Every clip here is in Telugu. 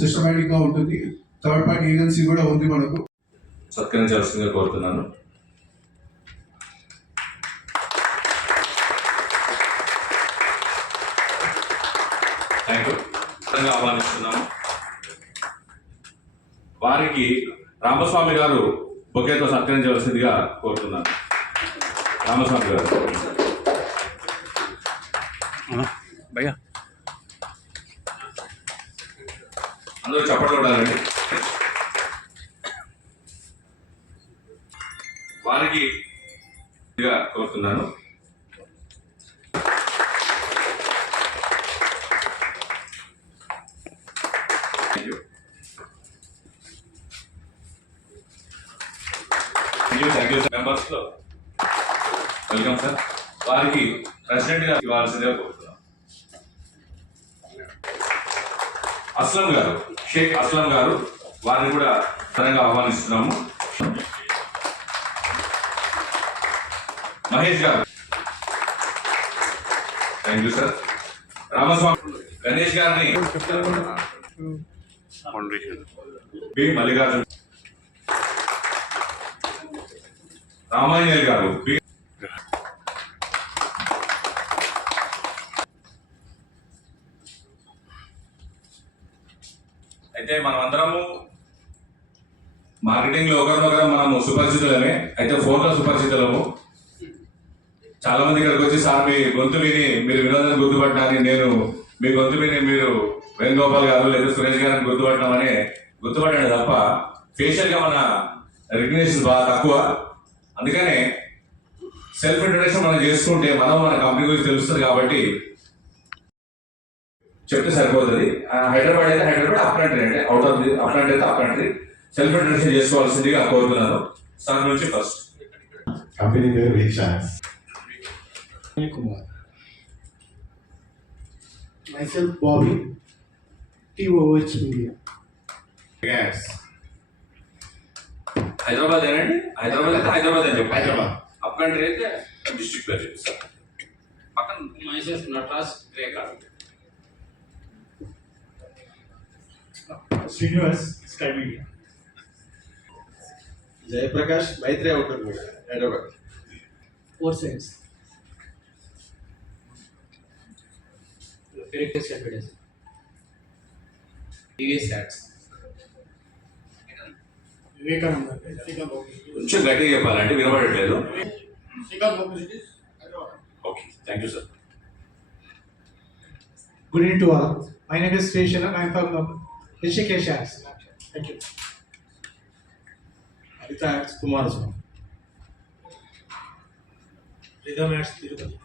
సిస్టమేటిక్ గా ఉంటుంది. థర్డ్ పార్టీ ఏజెన్సీ కూడా ఉంది మనకు. సత్కరించాల్సిందిగా కోరుతున్నాను. Thank you. ఆహ్వానిస్తున్నాము. వారికి రామస్వామి గారు బొకేతో సత్కరించవలసిందిగా కోరుతున్నాను. రామస్వామి గారు భయ్యా అందరూ చప్పట్లు కొడాలండి. వారికి కోరుతున్నాను. థ్యాంక్ యూ మెంబర్స్ లో వెల్కమ్ సార్. వారికి ప్రెసిడెంట్ గా ఇవ్వాల్సిందిగా కోరుతున్నాం. అస్లం గారు, షేక్ అస్లం గారు, వారిని కూడా ఘనంగా ఆహ్వానిస్తున్నాము. మహేష్ గారు thank you sir. Ramaswamy Ganesh గారిని, బి మల్లికార్జున, రామాంజలి గారు, అయితే మనం అందరము మార్కెటింగ్ లో ఒకరినొకరం మనము సుపరిచితులమే. అయితే ఫోన్ లో సుపరిచితులము. చాలా మంది ఇక్కడికి వచ్చి సార్ మీ గొంతు విని మీరు వినోదాన్ని గుర్తుపట్టడానికి, నేను మీ గొంతు విని మీరు వేణుగోపాల్ గారు లేదా సురేష్ గారిని గుర్తుపట్టండి తప్ప ఫేషియల్ గా మన రికగ్నిషన్ బాగా తక్కువ. అందుకనే సెల్ఫ్ ఇంట్రడక్షన్ మనం చేసుకుంటే మన కంపెనీ గురించి తెలుస్తుంది కాబట్టి చెప్తే సరిపోతుంది. హైదరాబాద్ అయితే హైదరాబాద్, అప్ కంట్రీ అంటే అవుట్ ఆఫ్ అప్ కంట్రీ అయితే అప్ కంట్రీ. సెల్ఫ్ ఇంట్రడక్షన్ చేసుకోవాల్సిందిగా కోరుతున్నాను. సార్ నుంచి ఫస్ట్. కంపెనీ పేరు recharge. Kumar. Myself Bobby, TOH Media. Yes. Hyderabad ఏనండి? హైదరాబాద్ అయితే హైదరాబాద్ అని చెప్పి, హైదరాబాద్ అప్ కంట్రీ అయితే డిస్ట్రిక్ట్ పేరు చెప్పి సార్. పక్కన myself Natas Grekar. Srinivas, Sky Media. Jayaprakash, Maitri outer media, Hyderabad. Four Sense. Characters Advertising. TVS Ads. Vivekananda. కొంచెం గట్టిగా చెప్పాలంటే వినబడట్లేదు. Srikanth Publicities. Okay, thank you sir. Good evening to all. My name is Sri Sharan. I am from Rishikesh Ads. Thank you. Aditya Ads, Kumaraswamy. Rhythm Ads, Tirupati.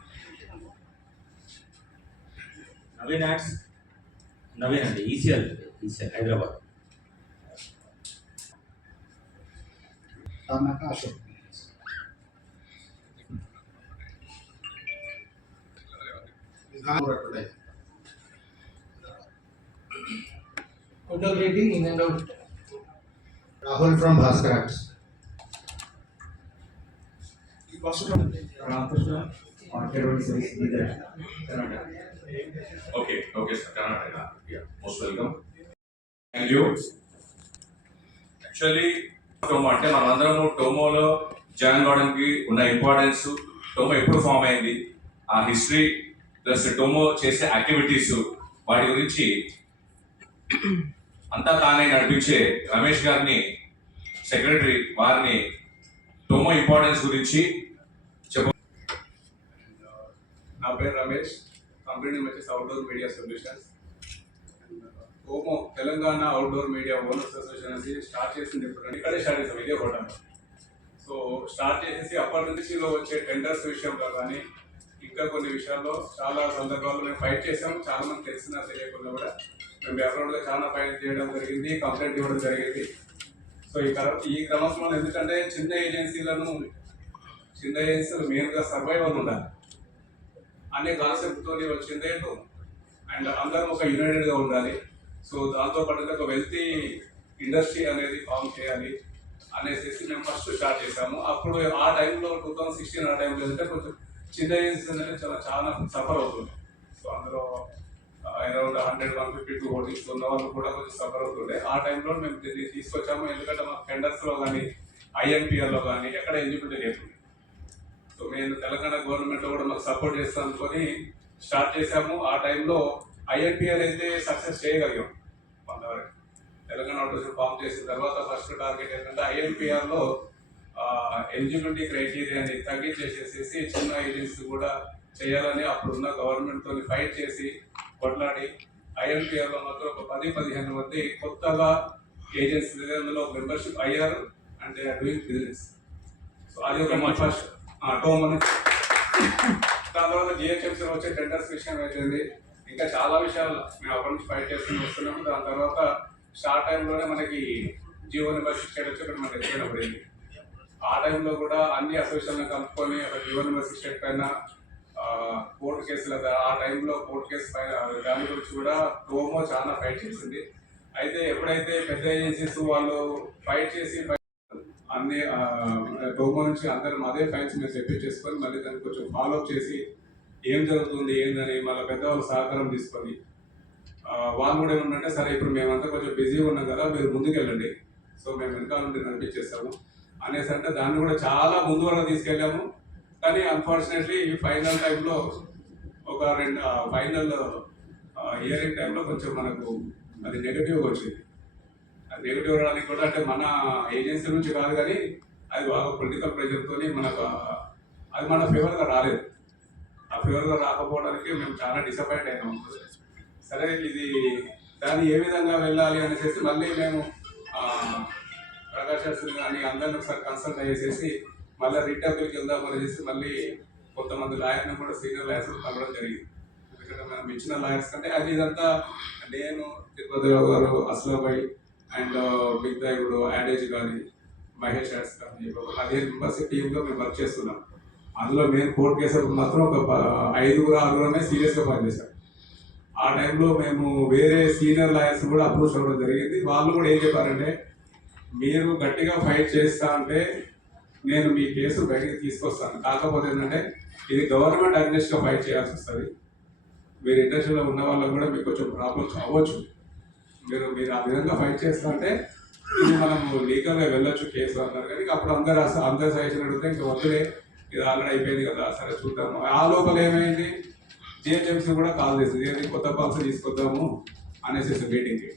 Naveen Ads. Naveen and ECL Hyderabad. Tanaka Ashok. Photography in and out. Rahul from Bhaskar Ads. Okay okay sir, Karnataka. Most welcome. Thank you. Actually TOMO అంటే మనమందరము టోమోలో జాయిన్ కావడానికి ఉన్న ఇంపార్టెన్స్, టోమో ఎప్పుడు ఫామ్ అయింది, ఆ హిస్టరీ ప్లస్ టోమో చేసే యాక్టివిటీస్, వాటి గురించి అంతా తానే నడిపించే రమేష్ గారిని, సెక్రటరీ, వారిని టోమో ఇంపార్టెన్స్ గురించి చెప్ప. నా పేరు రమేష్. కంపెనీ వచ్చేసి అవుట్డోర్ మీడియా సొల్యూషన్స్. ఓమో Telangana outdoor media owners association అనేది స్టార్ట్ చేసింది ఇప్పుడు ఇక్కడే స్టార్ట్ చేసాం, ఇదే హోటల్. సో స్టార్ట్ చేసేసి అప్పటి నుంచి వచ్చే టెండర్స్ విషయంలో కానీ ఇంకా కొన్ని విషయాల్లో చాలా సందర్భాల్లో మేము ఫైట్ చేసాము. చాలా మంది తెలిసినా తెలియకుండా కూడా మేము బ్యాక్గ్రౌండ్గా చాలా ఫైట్ చేయడం జరిగింది, కంప్లైంట్ ఇవ్వడం జరిగింది. సో ఈ క్రమంలో ఎందుకంటే చిన్న ఏజెన్సీలు మెయిన్గా సర్వైవల్ ఉండాలి అనే కాన్సెప్ట్తో వచ్చిందే అండ్ అందరం ఒక యునైటెడ్గా ఉండాలి. సో దాంతో పాటుగా ఒక వెల్తీ ఇండస్ట్రీ అనేది ఫామ్ చేయాలి అనేసి మేము ఫస్ట్ స్టార్ట్ చేసాము. అప్పుడు ఆ టైంలో 2016 ఆ టైంలో అంటే కొంచెం చిన్న ఏజెన్సీస్ అనేది చాలా సఫర్ అవుతుంది. సో అందులో అరౌండ్ 100-152 హోర్డింగ్స్ ఉన్న వాళ్ళు కూడా కొంచెం సఫర్ అవుతుండే. ఆ టైంలో మేము దీన్ని తీసుకొచ్చాము, ఎందుకంటే మాకు టెండర్స్లో కానీ ఐఎన్పిఆర్లో కానీ ఎక్కడ ఎలిజిబిలిటీ లేకుండా. సో మేము తెలంగాణ గవర్నమెంట్లో కూడా మాకు సపోర్ట్ చేస్తాం అనుకొని స్టార్ట్ చేశాము. ఆ టైంలో ఐఎన్పిఆర్ అయితే సక్సెస్ చేయగలిగాం. కొంతవరకు తెలంగాణ ఆటోషన్ ఫామ్ చేసిన తర్వాత ఫస్ట్ టార్గెట్ ఏంటంటే ఐఎన్పిఆర్లో ఎలిజిబిలిటీ క్రైటీరియాని తగ్గించేసేసి చిన్న ఏజెన్సీ కూడా చేయాలని అప్పుడున్న గవర్నమెంట్తో ఫైట్ చేసి కొట్లాడి ఐఎన్పిఆర్లో మాత్రం ఒక 10-15 మంది కొత్తగా ఏజెన్సీ అందులో మెంబర్షిప్ అయ్యారు and they are doing business. So అది ఒక ఫస్ట్ టోమన్. దాని తర్వాత జిహెచ్ఎంసీలో వచ్చే టెండర్స్ విషయం అయిపోయింది. ఇంకా చాలా విషయాలు మేము అప్పటి నుంచి ఫైట్ చేసుకుని వస్తున్నాము. దాని తర్వాత స్టార్ట్ టైంలోనే మనకి జియో నెంబర్ 68 వచ్చి ఇక్కడ మనకి ఎక్స్టెండ్ పడింది. ఆ టైంలో కూడా అన్ని అసోసియేషన్లు కలుపుకొని ఒక జియో నెంబర్ 68 పైన కోర్టు కేసులు, ఆ టైంలో కోర్టు కేసు పైన దాని గురించి కూడా టోమో చాలా ఫైట్ చేసింది. అయితే ఎప్పుడైతే పెద్ద ఏజెన్సీస్ వాళ్ళు ఫైట్ చేసి అన్ని టోమో నుంచి అందరం అదే ఫైల్స్ మీరు సెపరేట్ చేసుకొని మళ్ళీ దాన్ని కొంచెం ఫాలోఅప్ చేసి ఏం జరుగుతుంది ఏందని మళ్ళీ పెద్దవాళ్ళు సహకారం తీసుకొని వాళ్ళు కూడా ఏమన్నంటే సరే ఇప్పుడు మేమంతా కొంచెం బిజీగా ఉన్నాం కదా, మీరు ముందుకెళ్ళండి, సో మేము వెనకాల నుండి నడిపించేస్తాము అనేసి అంటే దాన్ని కూడా చాలా ముందు వరకు తీసుకెళ్ళాము. కానీ అన్ఫార్చునేట్లీ ఫైనల్ టైంలో ఒక ఫైనల్ ఇయరింగ్ టైంలో కొంచెం మనకు అది నెగిటివ్గా వచ్చింది. అది నెగిటివ్ రావడానికి కూడా అంటే మన ఏజెన్సీ నుంచి కాదు, కానీ అది బాగా పొలిటికల్ ప్రెషర్తో మనకు అది మన ఫేవర్గా రాలేదు. ఆ ఫేవర్గా రాకపోవడానికి మేము చాలా డిసప్పాయింట్ అయినాము. సరే ఇది దాన్ని ఏ విధంగా వెళ్ళాలి అనేసి మళ్ళీ మేము ప్రకాష్ కానీ అందరిని ఒకసారి కన్సల్ట్ అయ్యేసేసి మళ్ళీ రిటర్న్కి వెళ్దాం అనేసి మళ్ళీ కొంతమంది లాయర్ని కూడా సీనియర్ లాయర్స్ కలవడం జరిగింది. ఎందుకంటే మనం ఇచ్చిన లాయర్స్ కంటే అది ఇదంతా నేను తిరుపతిరావు గారు, అస్లాబాయ్ అండ్ బిగ్ ఇప్పుడు యాడేజ్ కానీ మహేష్ యాడ్స్ కానీ ఒక 15 మెంబర్స్ టీమ్గా మేము వర్క్ చేస్తున్నాం. అందులో మేము కోర్టు కేసులకు మాత్రం ఒక 5-6 సీరియస్గా పనిచేశాం. ఆ టైంలో మేము వేరే సీనియర్ లాయర్స్ కూడా అప్రోచ్ అవ్వడం జరిగింది. వాళ్ళు కూడా ఏం చెప్పారంటే మీరు గట్టిగా ఫైట్ చేస్తా అంటే నేను మీ కేసు బయటికి తీసుకొస్తాను, కాకపోతే ఏంటంటే ఇది గవర్నమెంట్ అగ్నెస్ట్గా ఫైట్ చేయాల్సి వస్తుంది, మీరు ఇండస్ట్రీలో ఉన్న వాళ్ళకు కూడా మీకు కొంచెం ప్రాబ్లమ్స్ అవ్వచ్చు, మీరు ఆ విధంగా ఫైట్ చేస్తా అంటే ఇది మనం లీగల్గా వెళ్ళొచ్చు కేసు అన్నారు. కానీ అప్పుడు అందరు సజెషన్ అడిగితే ఇంకా వద్దులే, ఇది ఆల్రెడీ అయిపోయింది కదా, సరే చూద్దాము. ఆ లోపల ఏమైంది, జిహెచ్ఎంసీ కూడా కాల్ చేసింది, ఏది కొత్త పాలసీ తీసుకొద్దాము అనేసి మీటింగ్కి.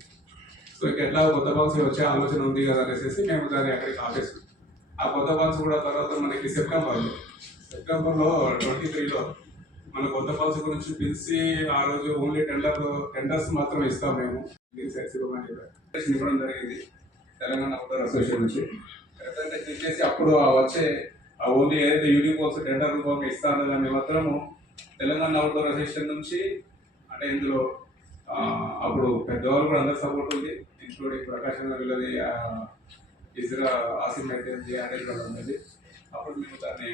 సో ఇక ఎట్లా కొత్త పాలసీ వచ్చే ఆలోచన ఉంది కదా అనేసి మేము దాన్ని అక్కడికి ఆపేసాం. ఆ కొత్త పాలసీ కూడా తర్వాత మనకి సెప్టెంబర్లో 23లో మన కొత్త పాలసీ గురించి పిలిచి ఆ రోజు ఓన్లీ టెండర్స్ మాత్రమే ఇస్తాం మేము ఇవ్వడం జరిగింది. తెలంగాణ అవుట్డోర్ అసోసియేషన్ నుంచి రిప్రజెంటేషన్ ఇచ్చేసి అప్పుడు వచ్చే ఓన్లీ ఏదైతే యూనిఫామ్స్ టెండర్ రూపంగా ఇస్తానో దాన్ని మాత్రము తెలంగాణ అవుట్డోర్ అసోసియేషన్ నుంచి అంటే ఇందులో అప్పుడు పెద్దవాళ్ళు కూడా అందరు సపోర్ట్ ఉంది, ఇంక్లూడింగ్ ప్రకాశం వీళ్ళది ఇజ్రా ఆసిమ్ అయితే యాడేజ్ కూడా ఉంది. అప్పుడు మేము దాన్ని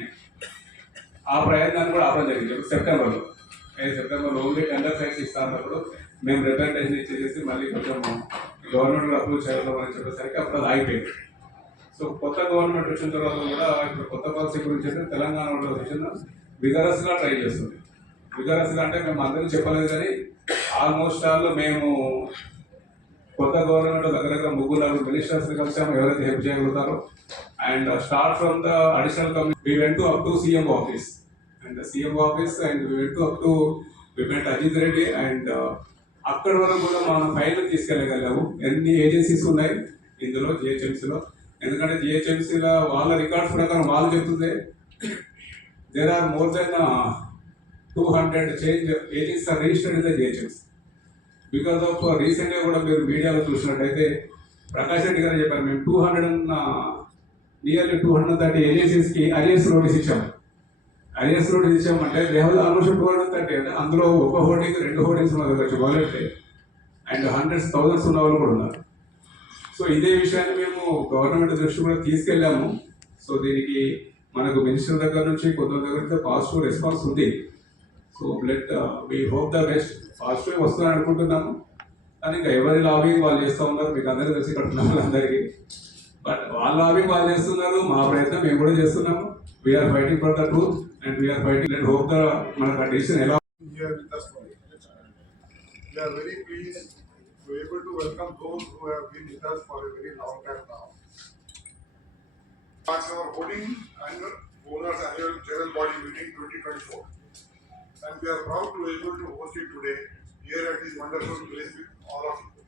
ఆ ప్రయత్నాన్ని కూడా ఆపడం జరిగింది. సెప్టెంబర్లో ఓన్లీ టెండర్ సైట్స్ ఇస్తా అన్నప్పుడు మేము రిప్రజెంటేషన్ ఇచ్చేసి మళ్ళీ కొంచెం గవర్నమెంట్ కూడా అప్రూవ్ చేయాలని చెప్పేసరికి అప్పుడు అది ఆగిపోయింది. సో కొత్త గవర్నమెంట్ వచ్చిన తర్వాత కూడా ఇప్పుడు కొత్త పాలసీ గురించి అయితే తెలంగాణ వచ్చిన విగరస్గా ట్రై చేస్తుంది. విగరస్గా అంటే మేము అందరికీ చెప్పలేదు, కానీ ఆల్మోస్ట్ ఆల్ మేము కొత్త గవర్నమెంట్ దగ్గర 3-4 మినిస్టర్స్ కలిసాము ఎవరైతే హెల్ప్ చేయగలుగుతారో. And start from the additional committee we went to up to CM office and CM office and we went to up to we went Ajit Reddy and అక్కడి వరకు కూడా మనం ఫైల్ తీసుకెళ్ళగలిగాము. ఎన్ని ఏజెన్సీస్ ఉన్నాయి ఇందులో జిహెచ్ఎంసీలో, ఎందుకంటే జిహెచ్ఎంసీలో వాళ్ళ రికార్డ్స్ ప్రకారం వాళ్ళు చెప్తుంది there are more than 200 change agencies are registered in the GHMC. Because of రీసెంట్గా కూడా మీరు మీడియాలో చూసినట్టయితే ప్రకాష్ రెడ్డి గారు చెప్పారు మేము నియర్లీ 230 ఏజెన్సీస్కి అరియర్స్ నోటీస్ ఇచ్చాము. అరియర్స్ నోటీస్ ఇచ్చామంటే దే హ్యావ్ ఆల్మోస్ట్ 230 అంటే అందులో ఒక హోర్డింగ్ 2 హోర్డింగ్స్ ఉన్న దగ్గర మొదలెట్టే అండ్ hundreds thousands ఉన్న వాళ్ళు కూడా ఉన్నారు. సో ఇదే విషయాన్ని మేము గవర్నమెంట్ దృష్టి కూడా తీసుకెళ్ళాము. సో దీనికి మనకు మినిస్టర్ దగ్గర నుంచి కొంతమంది దగ్గర పాజిటివ్ రెస్పాన్స్ ఉంది. So we hope the best, positive వస్తుందని అనుకుంటున్నాము. కానీ ఇంకా ఎవరి లాబింగ్ వాళ్ళు చేస్తూ ఉన్నారు, మీకు అందరికీ తెలిసి కట్టుకున్న వాళ్ళందరికీ. బట్ వాళ్ళ లాబింగ్ వాళ్ళు చేస్తున్నారు, మా ప్రయత్నం మేము కూడా చేస్తున్నాము. We're fighting for the truth and we're fighting. Let hope the మన కండిషన్ ఎలా We are very pleased to be able to welcome those who have been with us for a very long time now. It's our voting annual owners annual general body meeting 2024, and we are proud to be able to host it today here at this wonderful place with all of you.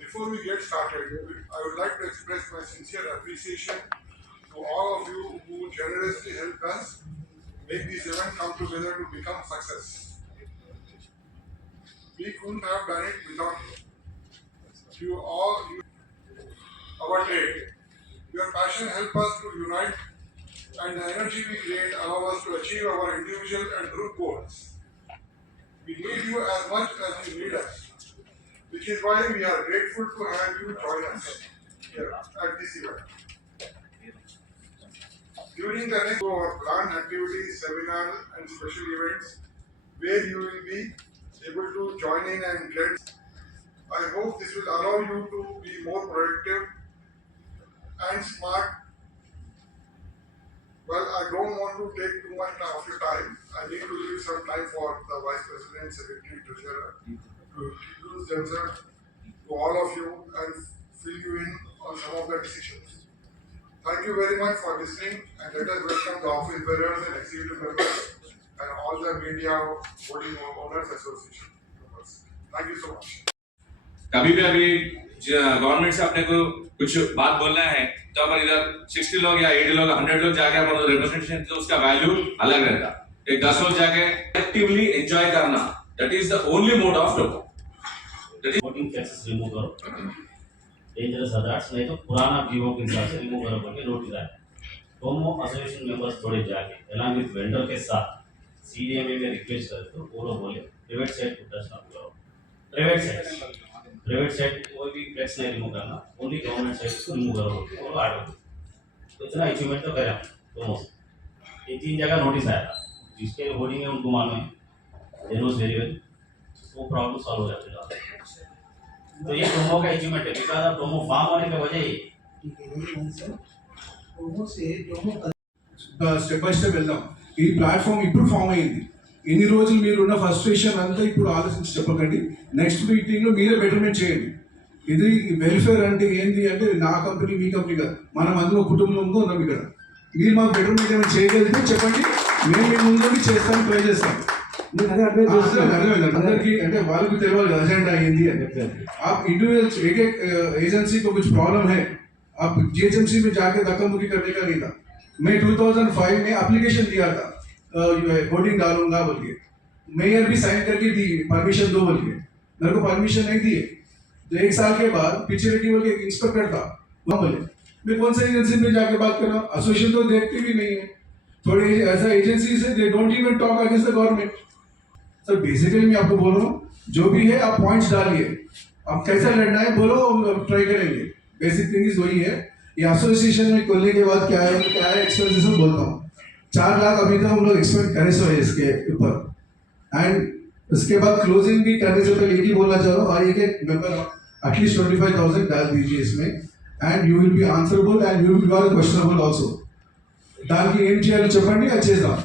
Before we get started, I would like to express my sincere appreciation to all of you who generously helped us make this event come together to become a success. We couldn't have done it without you all, our trade. Your passion helps us to unite, and the energy we create allow us to achieve our individual and group goals. We need you as much as you need us, which is why we are grateful to have you join us here at this event. During the next our planned activities, seminars and special events where you will be able to join in and get. I hope this will allow you to be more productive and smart. Well, I don't want to take too much of your time. I need to leave some time for the Vice President, Secretary, Treasurer to introduce themselves to all of you and fill you in on some of the decisions. Thank you very much for listening, and let us welcome the office bearers and executive members and all the media voting owners association members. Thank you so much. कभी भी अभी गवर्नमेंट से अपने को कुछ बात बोलना है तो अपन इधर 60 लोग या 80 लोग 100 लोग जाके अपन रिप्रेजेंटेशन तो उसका वैल्यू अलग रहता। एक 10 लोग जाके एक्टिवली एंजॉय करना, that is the only mode of Tomo. Voting taxes remove करो, डेंजरस हजार्ड्स नहीं तो पुराना जीवो के हिसाब से रिमूव करो करके नोटिस आया। टोमो एसोसिएशन मेंबर्स थोड़े जाके अलॉन्ग विद वेंडर के साथ सीडीएमए में रिक्वेस्ट करे तो वो लोग बोले प्राइवेट साइड को टच ना करो। प्राइवेट साइड कोई भी टैक्स नहीं रिमूव करना, ओनली गवर्नमेंट साइड को रिमूव करो और आर्ट हो। तो इतना अचीवमेंट तो करा टोमो से। ये 3 जगह नोटिस आया था, जिसके होर्डिंग है उनको मालूम है, दे नोस वेरी वेल, वो प्रॉब्लम सॉल्व हो जाती है। तो ये टोमो का अचीवमेंट है, बिकॉज ऑफ टोमो फार्म होने की वजह ही స్టెప్ బై స్టెప్ వెళ్దాం. ఈ ప్లాట్ఫామ్ ఇప్పుడు ఫామ్ అయింది. ఎన్ని రోజులు మీరున్న ఫ్రస్ట్రేషన్ అంతా ఇప్పుడు ఆలోచించి చెప్పకండి. నెక్స్ట్ మీటింగ్లో మీరే బెటర్మెంట్ చేయండి. ఇది వెల్ఫేర్ అంటే ఏంటి అంటే నా కంపెనీ మీ కంపెనీ కాదు, మనం అందులో కుటుంబంతో ఉన్నాం ఇక్కడ. మీరు మాకు బెటర్మెంట్ ఏమైనా చేయగలిగితే చెప్పండి, మేము మీ ముందు చేస్తాను, ట్రై చేస్తాం. అందరికీ అంటే వాళ్ళకి తెలియాలి एजेंडा ఏంది అని. आप इंडिविजुअल एक एजेंसी को कुछ प्रॉब्लम है, आप जीएचएमसी में जाके धक्का-मुक्की करने का नहीं था. मैं 2005 में एप्लीकेशन दिया था वोटिंग डालूंगा बोल के, मेयर भी साइन करके दी परमिशन दो बोल के, मेरे को परमिशन नहीं दिए. तो 1 साल के बाद पिछेरेड्डी बोल के इंस्पेक्टर था, वहाँ बोले मैं कौन सा एजेंसी में जाके बात कर रहा हूँ, एसोसिएशन तो देखते भी नहीं है. थोड़े ऐसा एजेंसी से they don't even talk against the government. Sir basically मैं आपको बोल रहा हूँ, जो भी है आप पॉइंट्स डालिए, आप कैसा लड़ना है बोलो, ट्राई करेंगे. बेसिक थिंग वही है. ये एसोसिएशन में खोलने के बाद क्या है एक्सपेंसेस बोलता हूँ. 4 लाख अभी तक हम लोग एक्सपेक्ट करे सो है इसके ऊपर, एंड उसके बाद क्लोजिंग भी करने से पहले यही बोलना चाह रहा हूँ, और एक मेंबर एटलीस्ट 25,000 डाल दीजिए इसमें, and you will be answerable and you will be questionable also. దానికి ఏం చేయాలో చెప్పండి, అది చేద్దాం.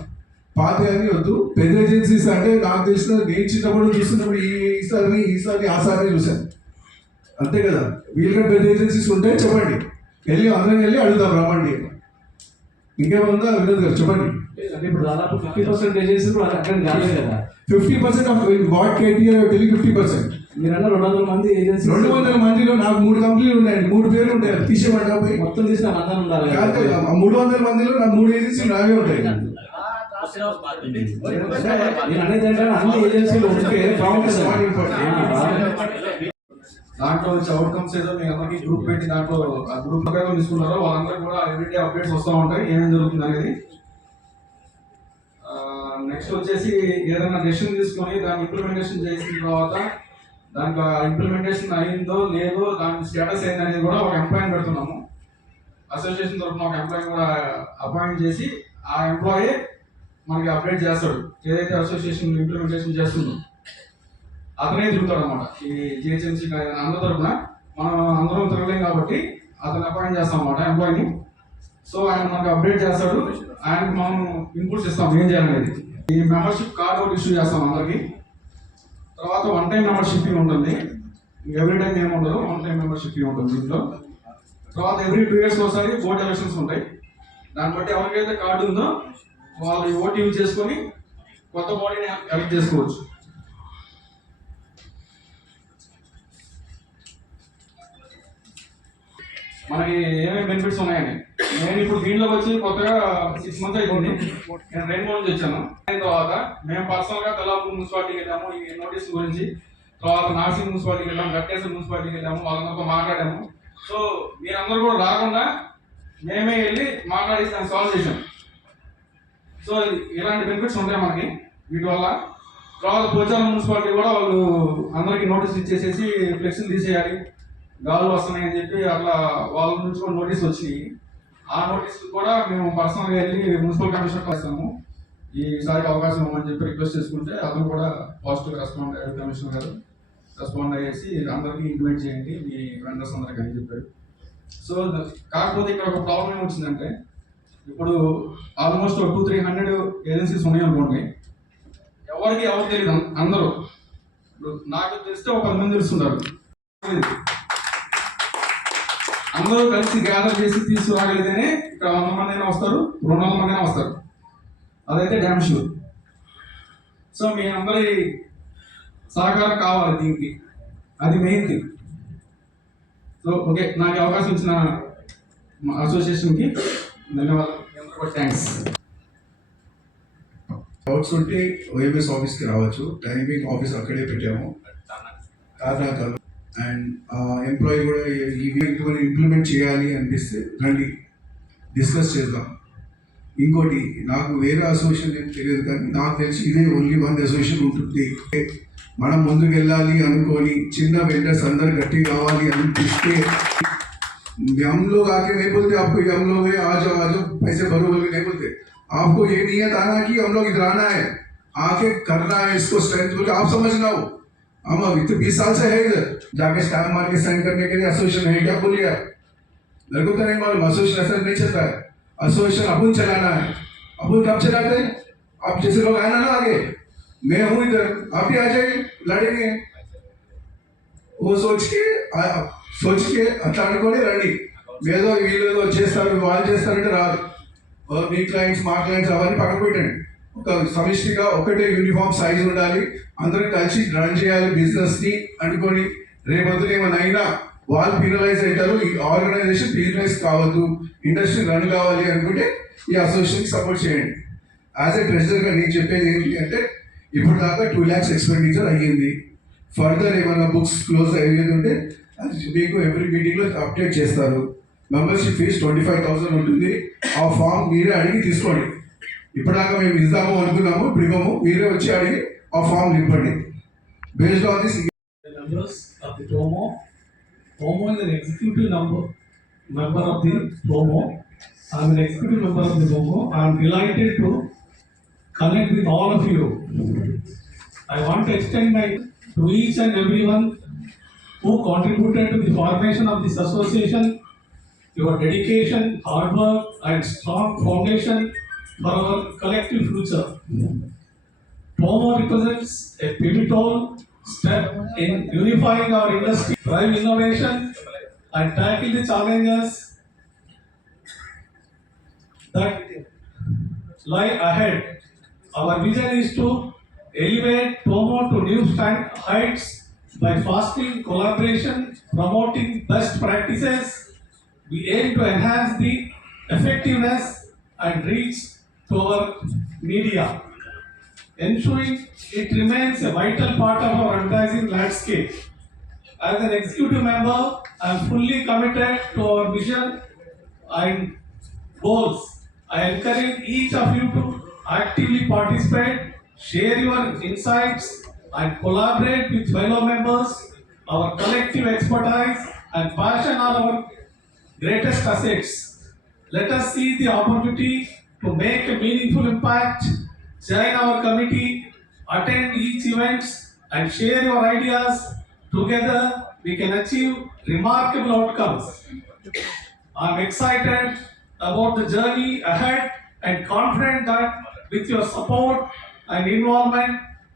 పాత అని వద్దు. పెద్ద ఏజెన్సీస్ అంటే నాకు తెలిసిన నేను చిన్నప్పుడు చూస్తున్నప్పుడు ఈసారి ఆసారి చూశాను, అంతే కదా. వీళ్ళకి పెద్ద ఏజెన్సీస్ ఉంటే చెప్పండి, అందరం వెళ్ళి అడుగుదాం, రమ్మండి. ఇంకేముందా వినోద్ గారు చెప్పండి. అంటే ఇప్పుడు దాదాపు 50% ఏజెన్సీ అక్కడ కాలేదు కదా. 50% ఆఫ్ వాట్ కేటీఆర్ టెలి 50%. మీరన్నా 200 మంది ఏజెన్సీ, 200 మందిలో నాకు 3 కంపెనీలు ఉన్నాయండి, 3 పేర్లు ఉంటాయి. తీసేమంటా పోయి మొత్తం తీసిన అందరం ఉండాలి. 300 మందిలో నాకు 3 ఏజెన్సీలు నావే ఉంటాయి. నేను అనేది ఏంటంటే అన్ని ఏజెన్సీలు ఉంటే బాగుంటుంది. దాంట్లో వచ్చే అవుట్కమ్స్ ఏదో మీ అందరికీ గ్రూప్ పెట్టి దాంట్లో ఆ గ్రూప్ ప్రకారం తీసుకున్నారో వాళ్ళందరూ కూడా ఎవ్రీడే అప్డేట్స్ వస్తూ ఉంటాయి ఏమేమి జరుగుతుంది అనేది. నెక్స్ట్ వచ్చేసి ఏదైనా డెసిషన్ తీసుకొని దాన్ని ఇంప్లిమెంటేషన్ చేసిన తర్వాత దానికి ఇంప్లిమెంటేషన్ అయిందో లేదో దాని స్టేటస్ ఏందనేది కూడా ఒక ఎంప్లాయీని పెడుతున్నాము. అసోసియేషన్ తరఫున ఒక ఎంప్లాయీని కూడా అపాయింట్ చేసి ఆ ఎంప్లాయీ మనకి అప్డేట్ చేస్తాడు, ఏదైతే అసోసియేషన్ ఇంప్లిమెంటేషన్ చేస్తుందో అతనే తిరుగుతాడు అనమాట. ఈ జిహెచ్ఎంసీ అందరి తరఫున మనం అందరం తిరగలేం కాబట్టి అతను అపాయింట్ చేస్తాం అనమాట ఎంప్లాయీని. సో ఆయన మనకు అప్డేట్ చేస్తాడు, ఆయనకు మనం ఇన్పుట్స్ ఇస్తాం ఏం చేయాలనేది. ఈ మెంబర్షిప్ కార్డు ఒకటి ఇష్యూ చేస్తాం అందరికి. తర్వాత 1 టైం మెంబర్షిప్ ఫీ ఉంటుంది. ఎవ్రీ టైం ఏమి ఉండదు, 1 టైం మెంబర్షిప్ ఫీ ఉంటుంది దీంట్లో. తర్వాత ఎవ్రీ 2 years ఒకసారి బోర్డ్ ఎలక్షన్స్ ఉంటాయి. దాన్ని బట్టి ఎవరికైతే కార్డు ఉందో వాళ్ళు ఓటు యూజ్ చేసుకొని కొత్త బాడీని ఎలక్ట్ చేసుకోవచ్చు. మనకి ఏమేమి బెనిఫిట్స్ ఉన్నాయని నేను ఇప్పుడు దీంట్లోకి వచ్చి కొత్తగా 6 months అయిపోయింది. నేను రెయిన్బో నుంచి వచ్చాను. అయిన తర్వాత మేము పర్సనల్గా తెల్లాపూర్ మున్సిపాలిటీకి వెళ్ళాము ఈ నోటీస్ గురించి. తర్వాత నార్సింగ్ మున్సిపాలిటీకి వెళ్ళాము, గట్టేశ్వర మున్సిపాలిటీకి వెళ్ళాము, వాళ్ళందరితో మాట్లాడాము. సో మీరందరూ కూడా రాకుండా మేమే వెళ్ళి మాట్లాడి దాన్ని సాల్వ్ చేసాం. సో ఇలాంటి బెనిఫిట్స్ ఉంటాయి మనకి వీటి వల్ల. తర్వాత పోచారం మున్సిపాలిటీ కూడా వాళ్ళు అందరికీ నోటీస్ ఇచ్చేసేసి ఫ్లెక్సీలు తీసేయాలి, గాలు వస్తున్నాయని చెప్పి అట్లా వాళ్ళ నుంచి కూడా నోటీస్ వచ్చినాయి. ఆ నోటీస్ కూడా మేము పర్సనల్గా వెళ్ళి మున్సిపల్ కమిషనర్ చేస్తాము. ఈసారికి అవకాశం ఇవ్వమని చెప్పి రిక్వెస్ట్ చేసుకుంటే అతను కూడా పాజిటివ్ రెస్పాండ్ అయ్యారు. కమిషనర్ గారు రెస్పాండ్ అయ్యేసి అందరికీ ఇంటిమేట్ చేయండి మీ వెండర్స్ అందరికీ అని చెప్పారు. సో కాకపోతే ఇక్కడ ఒక ప్రాబ్లం ఏమొచ్చిందంటే ఇప్పుడు ఆల్మోస్ట్ 200-300 ఏజెన్సీస్ ఉన్నాయి అనుకోండి. ఎవరికి ఎవరు తెలియదు, అందరూ నాకు తెలిస్తే ఒక 10 మంది తెలుస్తుంటారు. అందరూ కలిసి గ్యాదర్ చేసి తీసుకురాగలిగితేనే ఇక్కడ 100 మంది అయినా వస్తారు, 200 మంది అయినా వస్తారు. అదైతే డ్యామ్ షూర్. సో మీ అందరి సహకారం కావాలి దీనికి, అది మెయిన్ థింగ్. సో ఓకే, నాకు అవకాశం ఇచ్చిన అసోసియేషన్కి ధన్యవాదాలు. థ్యాంక్స్. డౌట్స్ ఉంటే ఓఎంఎస్ ఆఫీస్కి రావచ్చు. టైమింగ్ ఆఫీస్ అక్కడే పెట్టాము తాతాకలు. అండ్ ఎంప్లాయీ కూడా ఇటువంటి ఇంప్లిమెంట్ చేయాలి అనిపిస్తే రండి, డిస్కస్ చేద్దాం. ఇంకోటి, నాకు వేరే అసోసియేషన్ ఏం తెలియదు కానీ నాకు తెలిసి ఇదే ఓన్లీ 1 అసోసియేషన్ ఉంటుంది. మనం ముందుకు వెళ్ళాలి అనుకొని చిన్న వెండర్స్ అందరు గట్టి కావాలి అనిపిస్తే हम लोग आके नहीं बोलते आपको हम लोग आ जाओ पैसे भरो बोल के नहीं बोलते. आपको ये नियत आना कि हम लोग इधर आना है, आके करना है, इसको स्ट्रेंथ बोल के आप समझना हो. हम अभी तो 20 साल से है इधर, जाके स्टैम्प मार के साइन करने के लिए एसोसिएशन है क्या बोलिए आप? मेरे को तो नहीं मालूम, एसोसिएशन ऐसा नहीं चलता है. एसोसिएशन अपन चलाना है. अपन कब चलाते हैं? आप जैसे लोग आए ना आगे, मैं हूँ इधर, आप भी आ जाइए, लड़ेंगे. वो सोच के అట్లాడుకొని రండి. ఏదో వీళ్ళు చేస్తారు వాళ్ళు చేస్తారంటే రాదు. మీ క్లయింట్స్ మా క్లయింట్స్ అవన్నీ పక్కన పెట్టండి. ఒక సమిష్టిగా ఒకటే యూనిఫామ్ సైజ్ ఉండాలి, అందరూ కలిసి రన్ చేయాలి బిజినెస్ని అనుకొని. రేపొద్దున ఏమైనా అయినా వాళ్ళు పీనలైజ్ అవుతారు, ఈ ఆర్గనైజేషన్ పీనలైజ్ కావద్దు, ఇండస్ట్రీ రన్ కావాలి అనుకుంటే ఈ అసోసియేషన్కి సపోర్ట్ చేయండి. యాజ్ ఎ ట్రెజరర్గా నేను చెప్పేది ఏంటి అంటే ఇప్పుడు దాకా 2 lakhs ఎక్స్పెండిచర్ అయ్యింది. ఫర్దర్ ఏమైనా బుక్స్ క్లోజ్ అయ్యేది ఉంటే అది మీకు ఎవ్రీ మీటింగ్లో అప్డేట్ చేస్తారు. మెంబర్షిప్ ఫీజ్ 25,000 ఉంటుంది. ఆ ఫామ్ మీరే అడిగి తీసుకోండి. ఇప్పటిదాకా మేము ఇద్దాము అనుకున్నాము, ఇప్పుడు ఇవ్వము, మీరే వచ్చి అడిగి ఆ ఫామ్ నింపండి. Based on this members of the TOMO. TOMO is an executive member of the TOMO. I am an executive member of the TOMO. I am delighted to connect with all of you. I want to extend my to each and everyone who contributed to the formation of this association. Your dedication, hard work, and strong foundation for our collective future. TOMO represents a pivotal step in unifying our industry, drive innovation, and tackle the challenges that lie ahead. Our vision is to elevate TOMO to new heights by fostering collaboration, promoting best practices. We aim to enhance the effectiveness and reach to our media, ensuring it remains a vital part of our advertising landscape. As an executive member, I am fully committed to our vision and goals. I encourage each of you to actively participate, share your insights, and collaborate with fellow members. Our collective expertise and passion are our greatest assets. Let us see the opportunity to make a meaningful impact. Join our committee, attend each events, and share your ideas. Together, we can achieve remarkable outcomes. I am excited about the journey ahead and confident that with your support and involvement,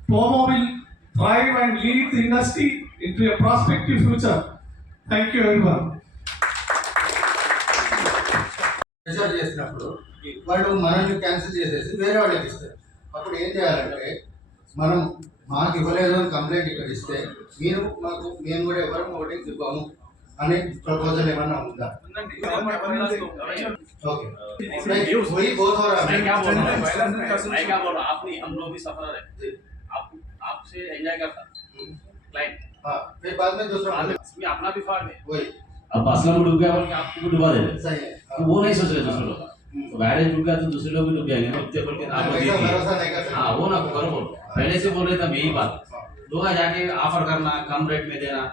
TOMO will thrive and lead the industry into a prospective future. Thank you everyone. Pressure చేసినప్పుడు వాళ్ళు మనల్ని క్యాన్సిల్ చేసేసి వేరే వాళ్ళకి ఇస్తారు. అప్పుడు ఏం చేయాలంటే మనం మాకు ఇవ్వలేదు అని కంప్లైంట్ ఇక్కడ ఇస్తే మీరు మాకు మేము కూడా ఎవరు ఓటింగ్ ఇవ్వము అనే ప్రపోజల్ ఏమన్నా ఉందా? ఓకే वही बहुत हो रहा है. मैं क्या बोल रहा हूँ आपने हम लोग भी सफर है आपसे एंजॉय करता क्लाइंट हाँ फिर बाद में दूसरा इसमें अपना भी फॉल्ट है वही अब असलम डूब गया बोल के आपको भी डुबा देते सही है. तो वो नहीं सोच रहे दूसरे लोग तो बैडेज डूब गया तो दूसरे लोग भी डूब जाएंगे ना इतने बोल के आप लोग ऐसा देखिए। भरोसा नहीं कर सकते. हाँ वो ना करो बोलो पहले से बोल रहे थे यही बात लोग जाके ऑफर करना कम रेट में देना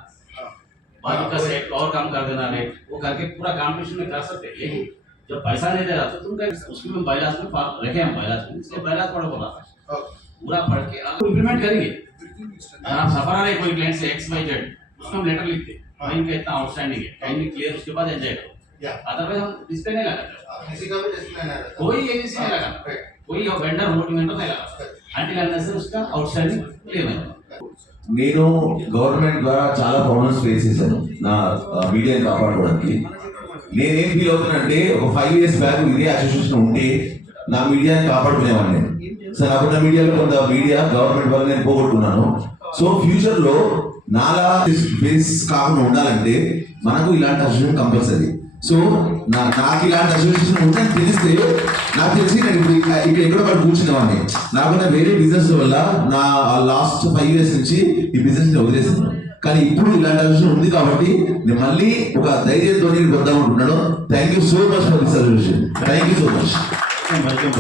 बाजू का सेट और कम कर देना रेट वो करके पूरा कॉम्पिटिशन में कर सकते हैं लेकिन जब पैसा नहीं दे रहा तो तुम कह उसमें बाइलास में रखे हम बाइलास में इसलिए बाइलास पढ़ बोला था पूरा पढ़ के आप इम्प्लीमेंट करेंगे अगर आप सफर आ रहे कोई क्लाइंट से एक्स वाई जेड उसको हम लेटर लिखते हैं इनका इतना आउटस्टैंडिंग है काइंडली क्लियर उसके बाद एंजॉय करो या अदरवाइज हम डिस्प्ले नहीं लगाते किसी का भी डिस्प्ले नहीं रहता. कोई एजेंसी नहीं लगाता कोई वेंडर वोटिंग वेंडर नहीं लगाता अंटिल अनलेस उसका आउटस्टैंडिंग क्लियर नहीं होता నేను గవర్నమెంట్ ద్వారా చాలా ప్రాబ్లమ్స్ ఫేస్ చేశాను నా మీడియాని కాపాడుకోవడానికి. నేనేం ఫీల్ అవుతున్నానంటే ఒక 5 years బ్యాక్ ఇదే అసోసియేషన్ ఉంటే నా మీడియాని కాపాడుకునేవాడిని. సార్ నాకున్న మీడియాలో కొంత మీడియా గవర్నమెంట్ వల్ల నేను పోగొట్టుకున్నాను. సో ఫ్యూచర్ లో నాలా ఫేస్ కాకుండా ఉండాలంటే మనకు ఇలాంటి అసోసియేషన్ కంపల్సరీ. సో నాకు ఇలాంటి అసోసియేషన్ ఉందని తెలిస్తే నాకు తెలిసి నేను ఇప్పుడు ఇక్కడ ఎక్కడో ఒకటి కూర్చునేవాడిని. నాకున్న వేరే బిజినెస్ వల్ల నా లాస్ట్ 5 years నుంచి ఈ బిజినెస్ ని వదిలేస్తున్నాను. కానీ ఇప్పుడు ఇలాంటి అసోసియేషన్ ఉంది కాబట్టి నేను మళ్ళీ ఒక ధైర్యంతో వద్దాం అనుకుంటున్నాను. Thank you so much for this association. Thank you so much. Welcome